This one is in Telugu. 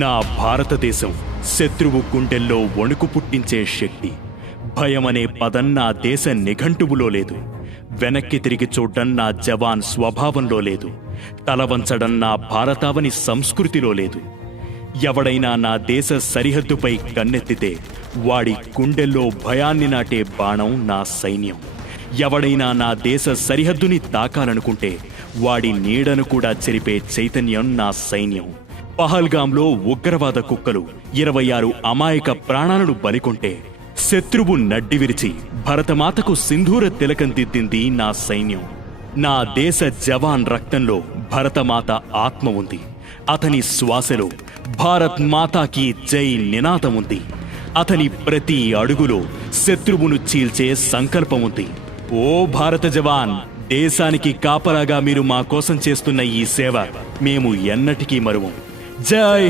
నా భారతదేశం శత్రువు గుండెల్లో వణుకు పుట్టించే శక్తి. భయమనే పదం నా దేశ నిఘంటువులో లేదు. వెనక్కి తిరిగి చూడ్డం నా జవాన్ స్వభావంలో లేదు. తలవంచడం నా భారతావని సంస్కృతిలో లేదు. ఎవడైనా నా దేశ సరిహద్దుపై కన్నెత్తితే వాడి గుండెల్లో భయాన్ని నాటే బాణం నా సైన్యం. ఎవడైనా నా దేశ సరిహద్దుని తాకాలనుకుంటే వాడి నీడను కూడా చెరిపే చైతన్యం నా సైన్యం. పహల్గాంలో ఉగ్రవాద కుక్కలు 26 అమాయక ప్రాణాలను బలికొంటే శత్రువు నడ్డి విరిచి భరతమాతకు సింధూర తిలకం దిద్దింది నా సైన్యం. నా దేశ జవాన్ రక్తంలో భరతమాత ఆత్మ ఉంది. అతని శ్వాసలో భారత్ మాతాకి జై నినాదం ఉంది. అతని ప్రతి అడుగులో శత్రువును చీల్చే సంకల్పం ఉంది. ఓ భారత జవాన్, దేశానికి కాపలాగా మీరు మా కోసం చేస్తున్న ఈ సేవ మేము ఎన్నటికీ మరువం. జై